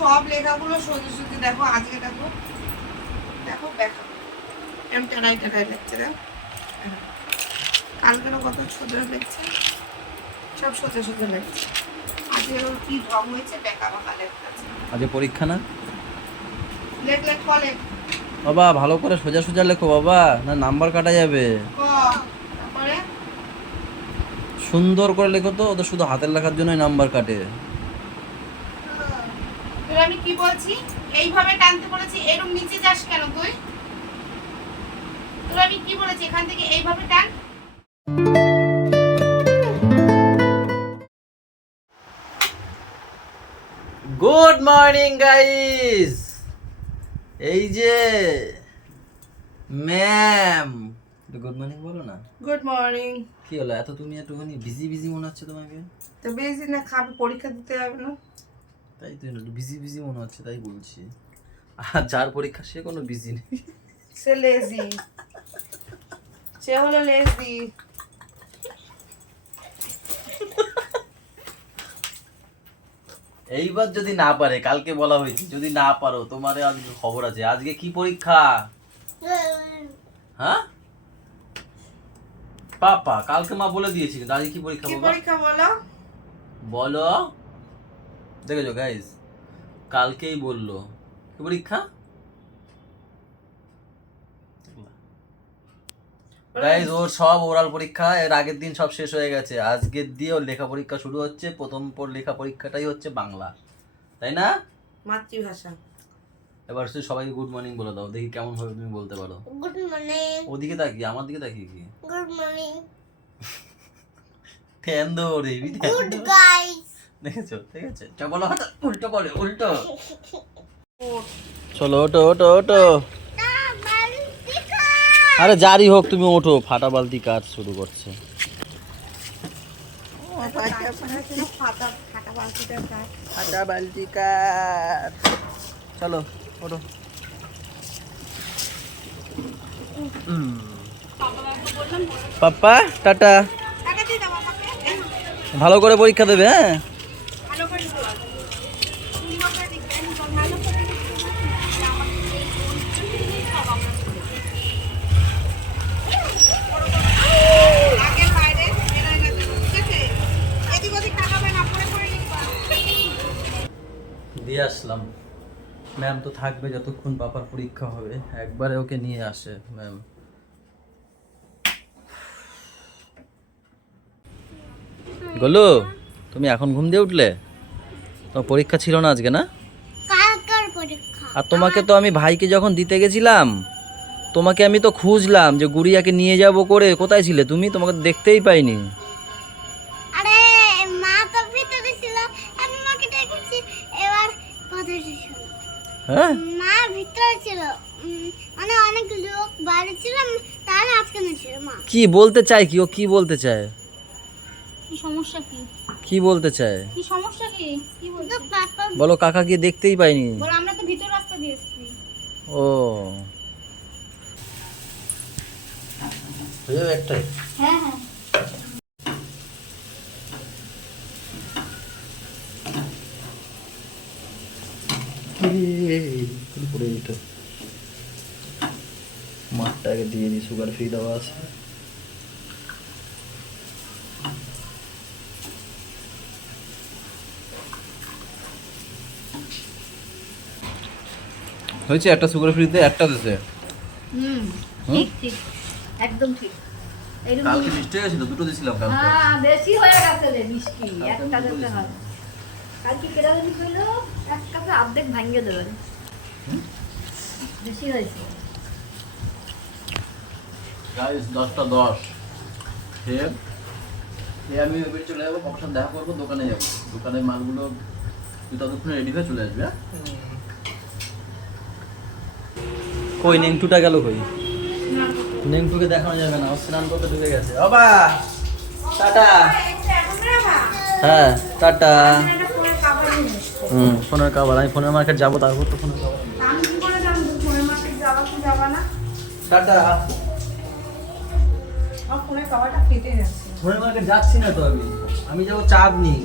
সব লেখাগুলো সোজা সোজা দেখো, আজকে দেখো দেখো দেখো এরকম টেরাই টেরাই লাগছে। দেখো কালকেরও কত সোজা লাগছে, সব সোজা সোজা লাগছে। আজকে ওর কি ঢং হয়েছে, বেকা বাঁকা লেখছে। আজকে পরীক্ষা না? লেখ লেখ কলে বাবা ভালো করে সোজা সোজা লেখো বাবা, না নাম্বার কাটা যাবে। তারপরে সুন্দর করে লেখো তো, ওদের শুধু হাতের লেখার জন্যই নাম্বার কাটে। তোর আমি কি বলছি, এইভাবে টানতে বলেছি, এরকম নিচে যাস কেন তুই? তোর আমি কি বলেছি, এখান থেকে এইভাবে টান। গুড মর্নিং গাইস, এই যে ম্যাম, গুড মর্নিং বলো না। Good morning. কি হলো, এত তুমি একটুখানি বিজি বিজি মনে হচ্ছে তোমাকে? তো বেশি না খাবে, পরীক্ষা দিতে যাবে না? তাই তো একটু বিজি বিজি মনে হচ্ছে, তাই বলছি। আর যার পরীক্ষা সে কোনো বিজি নেই, সে লেজি, সে হলো লেজি। এইবার যদি না পারে, কালকে বলা হয়েছে যদি না পারো তোমার আজকে খবর আছে। আজকে কি পরীক্ষা? হ্যাঁ পাপা, কালকে মা বলে দিয়েছি, কিন্তু আজকে কি পরীক্ষা কি বাবা? পরীক্ষা বলো? বলো, দেখেছো গাইস, কালকেই বললো কি পরীক্ষা। গাইস ওর সব ওরাল পরীক্ষা এর আগের দিন সব শেষ হয়ে গেছে, আজকের দিয়ে ওর লেখা পরীক্ষা শুরু হচ্ছে। প্রথম লেখা পরীক্ষাটাই হচ্ছে বাংলা, তাই না? মাতৃভাষা। এবার শুধু সবাইকে গুড মর্নিং বলে দাও, দেখি কেমন ভাবে তুমি বলতে পারো। Good morning. ওদিকে তাকিয়ে, আমার দিকে তাকিয়ে কি? Good morning. ফ্যান দৌড়ে গুড গাইস। দেখেছো, ঠিক আছে চলো বলো, হঠাৎ উল্টো বলে, উল্টো। চলো ওঠো ওঠো ওঠো। আরে জারি হোক, তুমি ওঠো, ফাটা বালতি কাজ শুরু করছে। ফাটা বালতি কাজ, চলো ওঠো। পাপ্পা টাটা, ভালো করে পরীক্ষা দেবে। হ্যাঁ দিয়ে আসলাম। ম্যাম তো থাকবে যতক্ষণ পাপার পরীক্ষা হবে, একবারে ওকে নিয়ে আসে ম্যাম। গোলু, তুমি এখন ঘুম দিয়ে উঠলে? তোমার পরীক্ষা ছিল না আজকে, না? কালকের পরীক্ষা। আর তোমাকে তো আমি ভাইকে যখন দিতে গেছিলাম, তোমাকে আমি তো খুঁজলাম যে গুড়িয়াকে নিয়ে যাব করে, কোথায় ছিলে তুমি? তোমাকে দেখতেই পাইনি। আরে মা তো ভিতরে ছিল, আমি মাকে ডেকেছি। এবার কথা ছিল, হ্যাঁ মা ভিতরে ছিল, মানে অনেক লোক বাইরে ছিল, তার আজকে না ছিল মা। কি বলতে চায়, কি ও কি বলতে চায়? কি সমস্যা কি? কি বলতে চায় কি সমস্যা কি? কি বলতো পাপা? বলো, কাকা গিয়ে দেখতেই পাইনি। বল, আমরা তো ভিতর রাস্তা দিয়ে এসেছি। ও হয়ে যাবে একটাই। হ্যাঁ হ্যাঁ। মাঠটা আগে দিয়ে দিই, সুগার ফ্রি দেওয়া আছে। হয়েছে একটা সুগার ফ্রিতে, একটা দিতে। ঠিক ঠিক, একদম ঠিক। এইরকম কালকে মিষ্টি হয়ে গেছিল, দুটো দিয়েছিলাম কালকে। হ্যাঁ, বেশি হয়ে গেছে রে বৃষ্টি, একটা দিতে হয়। কালকে কেডা দিন কইল এক কাপে অর্ধেক ভাঙিয়ে দেবেন, বেশি হয়েছে। গাইস 10টা 10 খেয়ে আমি ওই চলে যাবো, বাবার সাথে দেখা করবো, দোকানে যাবো। দোকানের মালগুলো তুই ততক্ষণে রেডি হয়ে চলে আসবি। হ্যাঁ কই নেংটুটা গেল কই? নেংটুকে দেখানো যাবে না, ও স্নান করতে ঢুকে গেছে। বাবা টাটা। হ্যাঁ টাটা। ফোনের কভার, আমি ফোনের মার্কেট যাবো, তারপর তো ফোনের কভার। টাটা। ফোনের মার্কেট যাচ্ছি না তো আমি যাবো চাঁদনি,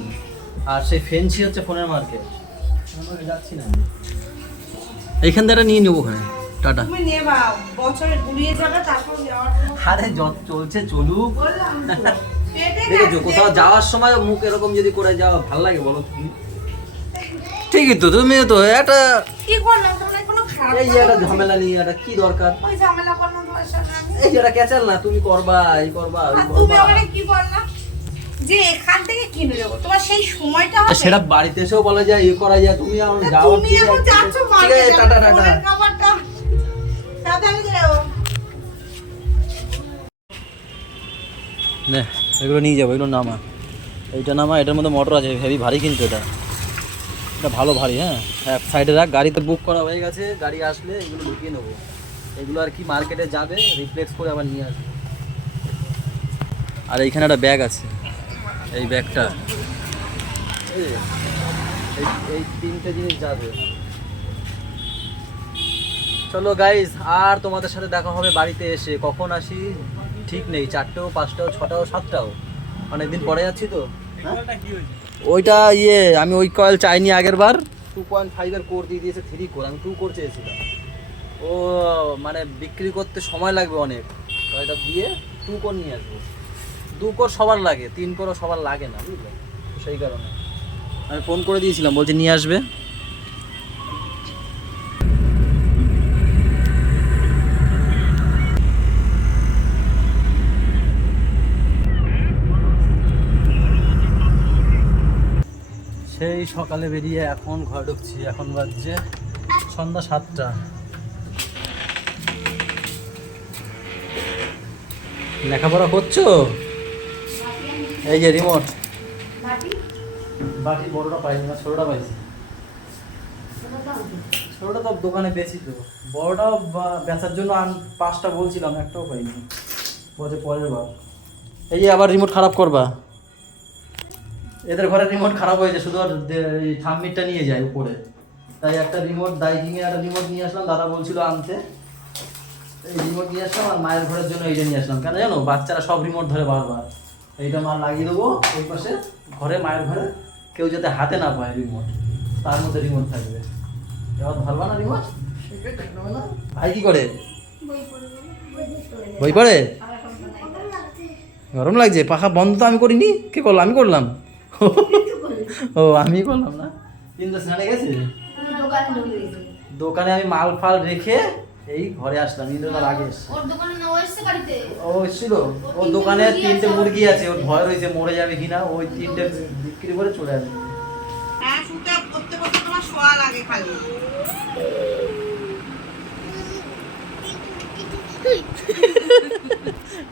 আর সেই ফেন্সি হচ্ছে ফোনের মার্কেট। যাচ্ছি না, এইখান থেকে একটা নিয়ে নেবো ওখানে। টাটা। তুমি নেবা, বছরে ঘুরিয়ে যাবে তারপর যাওয়ার আরে যত চলছে চলুক। বললাম তো। পেটে দেখেছো গেছে। কোথাও যাওয়ার সময় মুখ এরকম যদি করে যাওয়া ভালো লাগে বলো তুমি? ঠিকই তো, তুমি তো একটা কি করলাম তোমার কোনো খারাপ এই যে একটা ঝামেলা নিয়ে একটা কি দরকার? ওই ঝামেলা করলাম তোমার সাথে আমি। এই যে একটা ক্যাচাল না, তুমি করবা এই করবা ওই আর তুমি করবা। আমাকে কি বললা যে এখান থেকে কিনে দেবো, তোমার সেই সময়টা হবে? সেটা বাড়িতে এসেও বলা যায়, ইয়ে করা যায়, তুমি আমার তা যাওয়ার তুমি ঠিক এখন আছে। যাচ্ছ ঠিক মার্কেটে, আছে, টাটা টাটা। ফোনের খাবারটা তাড়াতাড়ি যাও। নে এগুলো নিয়ে যাবো, এগুলো নামা, এইটা নামা, এটার মধ্যে মোটর আছে, হেভি ভারী কিন্তু এটা, এটা ভালো ভারী। হ্যাঁ এক সাইডে রাখ, গাড়িতে বুক করা হয়ে গেছে, গাড়ি আসলে এগুলো ঢুকিয়ে নেবো। এগুলো আর কি মার্কেটে যাবে, রিপ্লেস করে আবার নিয়ে আসবে। আর এইখানে একটা ব্যাগ আছে, এই ব্যাগটা এই তিনটে জিনিস যাবে। চলো গাইজ, আর তোমাদের সাথে দেখা হবে বাড়িতে এসে। কখন আসি ঠিক নেই, 4টেও 5টাও 6টাও 7টাও, অনেকদিন পরে যাচ্ছি তো। ওইটা আমি ওই কয়েল চাইনি আগের বার, 2.5 কোর দিয়ে দিয়েছে 3 কোর, আমি 2 কোর চেয়েছিলাম। ও মানে বিক্রি করতে সময় লাগবে অনেক, তো এটা দিয়ে 2 কোর নিয়ে আসবো। 2 কোর সবার লাগে, 3 কোরও সবার লাগে না, বুঝলে? সেই কারণে আমি ফোন করে দিয়েছিলাম, বলছে নিয়ে আসবে। সেই সকালে বেরিয়ে এখন ঘরে ঢুকছি, এখন বাজছে সন্ধ্যা 7টা। লেখাপড়া করছো? এই যে রিমোট, বাটি বড়টা পাইনি না, ছোটটা পাইছি। ছোটটা তো দোকানে বেশি, তো বড়টাও বেচার জন্য 5টা বলছিলাম, একটাও পাইনি, বলছে পরের বার। এই যে আবার রিমোট খারাপ করবা? এদের ঘরে রিমোট খারাপ হয়েছে, শুধু আর এই ঠাম্মিরটা নিয়ে যায় উপরে, তাই একটা রিমোট ডাইকিংয়ে একটা রিমোট নিয়ে আসলাম, দাদা বলছিল আনতে, এই রিমোট নিয়ে আসলাম। আর মায়ের ঘরের জন্য এইটা নিয়ে আসলাম, কেন জানো? বাচ্চারা সব রিমোট ধরে বারবার, এইটা মা লাগিয়ে দেবো ওই পাশে ঘরে, মায়ের ঘরে, কেউ যাতে হাতে না পায় রিমোট, তার মধ্যে রিমোট থাকবে। এবার ধরবা না রিমোট? ভাই কি করে? বই পড়ে? গরম লাগছে, পাখা বন্ধ তো আমি করিনি, কে করলো? আমি করলাম। ও আমি করলাম না, কিন্তু স্নানে গেছে দোকানে, আমি মাল ফাল রেখে এই ঘরে আসলাম। ইন্দ্রনাথ আগে ও এসেছিল, ওর দোকানে 3টে মুরগি আছে, ওর ভয় রয়েছে মরে যাবে কিনা, ওই 3টে বিক্রি করে চলে আসবে। হ্যাঁ শুতে করতে করতে তোমার শোয়া লাগে খালি।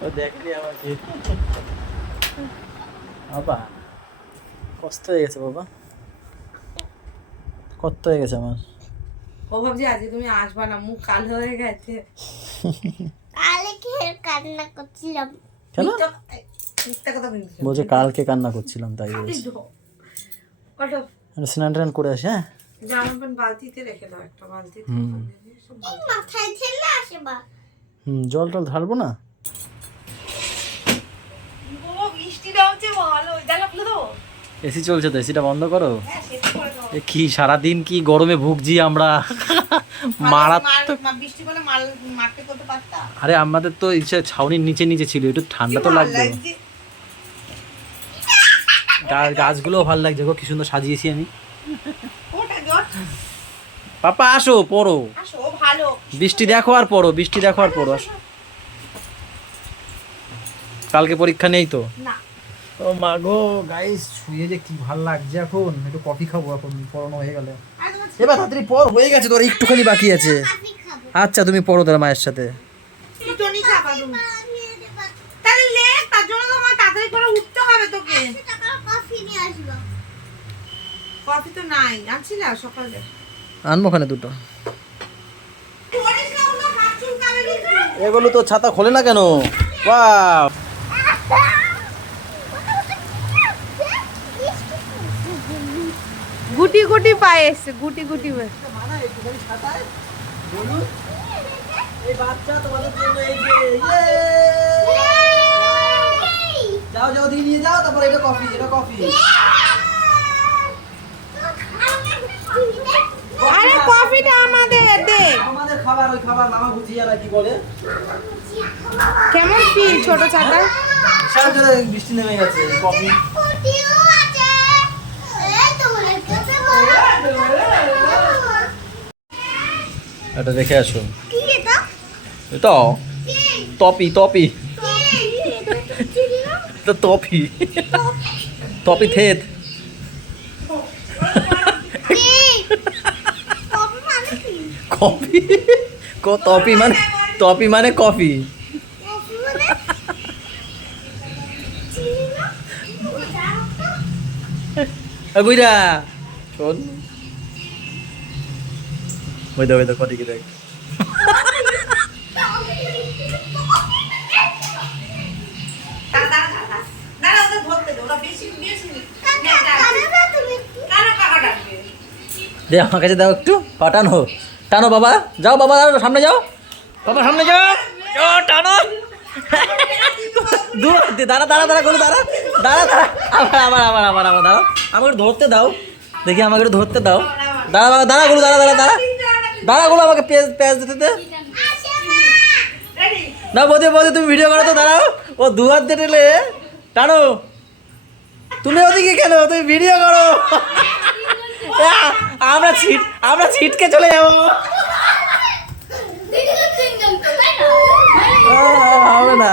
ও দেখলি আমাকে, বাবা কষ্ট হয়ে গেছে, বাবা কষ্ট হয়ে গেছে আমার। ও ভাবছি আজকে তুমি আসবা না, মুখ কালো হয়ে গেছে। কালকে কান্না করছিলাম। কেন? মিথ্যা কথা বলছি। বলছে কালকে কান্না করছিলাম, তাই বলছে। কটা স্নান টান করে আসি। হ্যাঁ জামা প্যান্ট বালতিতে রেখে দাও, একটা বালতিতে সব বালতি। মাথায় ছেলে আসে বা জল টল ঢালবো না? ও বৃষ্টিটা হচ্ছে ভালো, জানলা খুলে দাও। এসি চলছে তো, এসিটা বন্ধ করো। হ্যাঁ সেটা করে দাও। এ কি সারাদিন কি গরমে ভুগছি আমরা, মারাত্মক। বৃষ্টি করে মারতে করতে পারতা? আরে আমাদের তো ইচ্ছে ছাউনির নিচে নিচে ছিল, একটু ঠান্ডা তো লাগবে। গাছগুলো ভালো লাগছে গো, কি সুন্দর সাজিয়েছি আমি। ওটা গট পাপা আসো পড়ো, আসো ভালো। বৃষ্টি দেখো আর পড়ো, বৃষ্টি দেখো আর পড়ো, আসো। কালকে পরীক্ষা নেই তো? না ও মা গো গাইস, শুয়ে যে কি ভালো লাগছে এখন, একটু কফি খাবো এখন, পড়ানো হয়ে গেলে। এবার তাড়াতাড়ি পড়, হয়ে গেছে তোর, একটুখানি বাকি আছে। আচ্ছা তুমি পড়ো তার মায়ের সাথে। টনি খাবা তুমি? তাহলে লে, তার জন্য তো আমার তাড়াতাড়ি করে উঠতে হবে তোকে। কফি নিয়ে আসবো। কফি তো নাই, আনছিলা সকালে? আনবো ওখানে দুটো। পড়িস না, ওগুলো হাত চুলকাবে কিন্তু। এগুলো তো ছাতা খোলে না কেন? ওয়াও, গুটি গুটি পায়ে এসছে, গুটি গুটি পায়ে। এই বাচ্চা তোমাদের জন্য এই যে যাও যাও দিয়ে নিয়ে যাও, তারপর এটা কফি, এটা কফি। খাবার ওই খাবার মামা ভুজিয়া না কি বলে কেমন ফিল ছোট ছাতা? বিশাল জোরে বৃষ্টি নেমে গেছে কফি এটা দেখে আসো এটা টপি টপি এটা টপি টপি থেত কফি টপি মানে কফি বুঝা শোন ওই দা কটি কি দেখ দে আমার কাছে দাও একটু টানো টানো বাবা যাও বাবা সামনে যাও বাবা সামনে যাও টানো দাঁড়া দাঁড়া দাঁড়া করে দাঁড়া দাঁড়া দাঁড়া আবার আবার আবার আবার দাঁড়াও আমাকে ধরতে দাও দেখি আমাকে ধরতে দাও দাঁড়া বাবা দাঁড়া গুলো দাঁড়া দাঁড়া দাঁড়া দাঁড়া গুলো আমাকে পেঁয়াজ দিতে দে না বৌদি বৌদি তুমি ভিডিও করো তো দাঁড়াও ও দু হাত দিয়ে টেলে টানো তুমি ওদিকে কেন তুমি ভিডিও করো আমরা ছিটকে চলে যাবো হবে না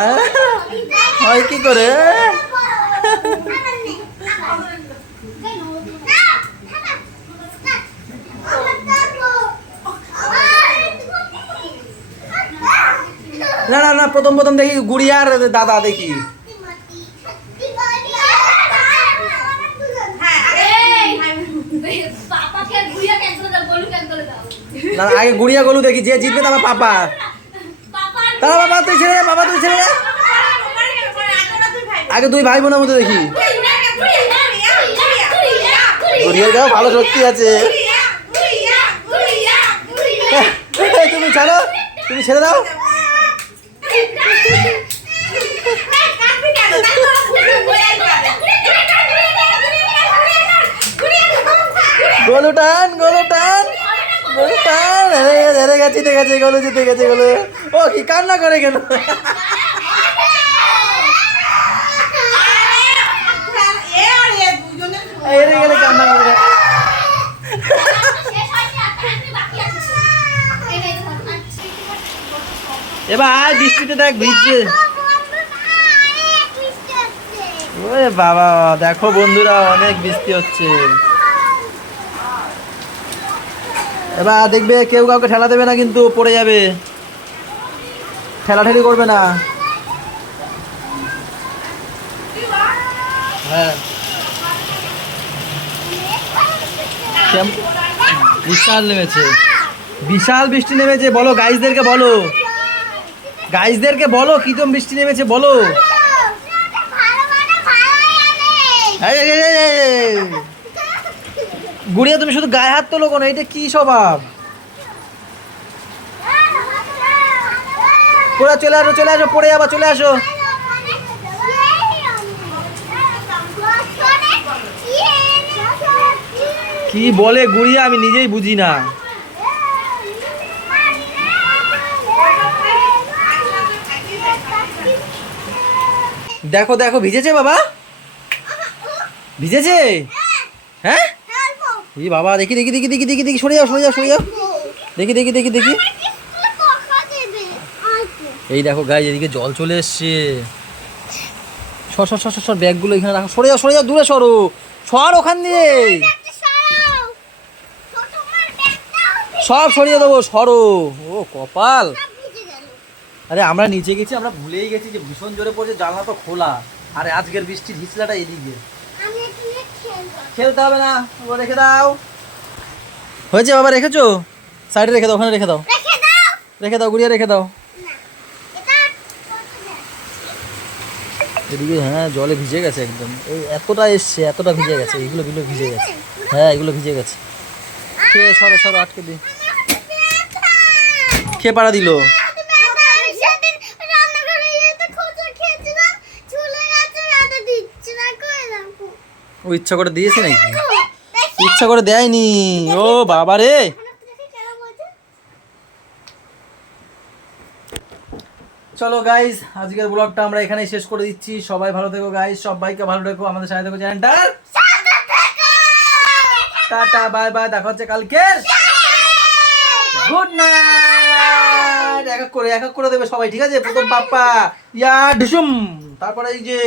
হয় কি করে না না না প্রথম দেখি গুড়িয়া আর দাদা দেখি না আগে গুড়িয়া গলু দেখি যে জিতবে তারপর পাপা তারা বাবা তুই ছেড়ে বাবা তুই ছেড়ে আগে দুই ভাই বোনের মধ্যে দেখি গুড়িয়ার গাও ভালো শক্তি আছে তুমি ছাড়ো তুমি ছেড়ে দাও গোলু টান গোলু টান গোলু টান হেরে গেছে জিতে গেছে গোলু জিতে গেছে গোলু ও কি কান্না করে কেন হেরে গেলে কান্না করে এবার বৃষ্টিতে দেখ ভিজছে ওরে বাবা দেখো বন্ধুরা অনেক বৃষ্টি হচ্ছে এবার দেখবে কেউ কাউকে ঠেলা দেবে না কিন্তু পড়ে যাবে ঠেলাঠেলি করবে না হ্যাঁ বিশাল নেমেছে বিশাল বৃষ্টি নেমেছে বলো গাইজদেরকে বলো কিরকম বৃষ্টি নেমেছে বলো গুড়িয়া তুমি শুধু গায়ে হাত তোলো কোনো এটা কি স্বভাব পুরা চলে আসো পড়ে যাবা চলে আসো কি বলে গুড়িয়া আমি নিজেই বুঝি না দেখো দেখো ভিজেছে বাবা ভিজেছে হ্যাঁ এই বাবা দেখি দেখি দেখি দেখি দেখি দেখি সরে যাও দেখি দেখি দেখি দেখি এই দেখো গাইজ এদিকে জল চলে এসছে সর ব্যাগগুলো এখানে রাখো সরে যাও দূরে সর ওখান দিয়ে সব সরিয়ে দেবো সরো ও কপাল আরে আমরা নিচে গেছি আমরা ভুলেই গেছি যে ভীষণ জোরে পড়ছে জানলা তো খোলা আরে আজকের বৃষ্টির হিচলাটা এদিকে খেলতে হবে না ও রেখে দাও হয়েছে বাবা রেখেছো সাইডে রেখে দাও ওখানে রেখে দাও গুড়িয়া রেখে দাও এদিকে হ্যাঁ জলে ভিজে গেছে একদম এই এতটা এসছে এতটা ভিজে গেছে এগুলো ভিজে গেছে হ্যাঁ এগুলো ভিজে গেছে খেয়ে সরো আটকে দি খেয়ে পাড়া দিল ও ইচ্ছা করে দিয়েছে নাকি ইচ্ছা করে দেয়নি ও বাবা রে চলো গাইস, আজকের ব্লগটা আমরা এখানেই শেষ করে দিচ্ছি। সবাই ভালো থেকো গাইস, সবাইকে ভালো রেখো, আমাদের সাথে থেকো চ্যানেলটার। টাটা বাই বাই, দেখা হচ্ছে কালকের। Good night. এক এক করে দেবে সবাই, ঠিক আছে? প্রথম পাপ্পা ইয়া ঢুসুম, তারপরে এই যে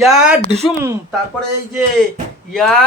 ইয়া ঢুসুম, তারপরে এই যে ইয়া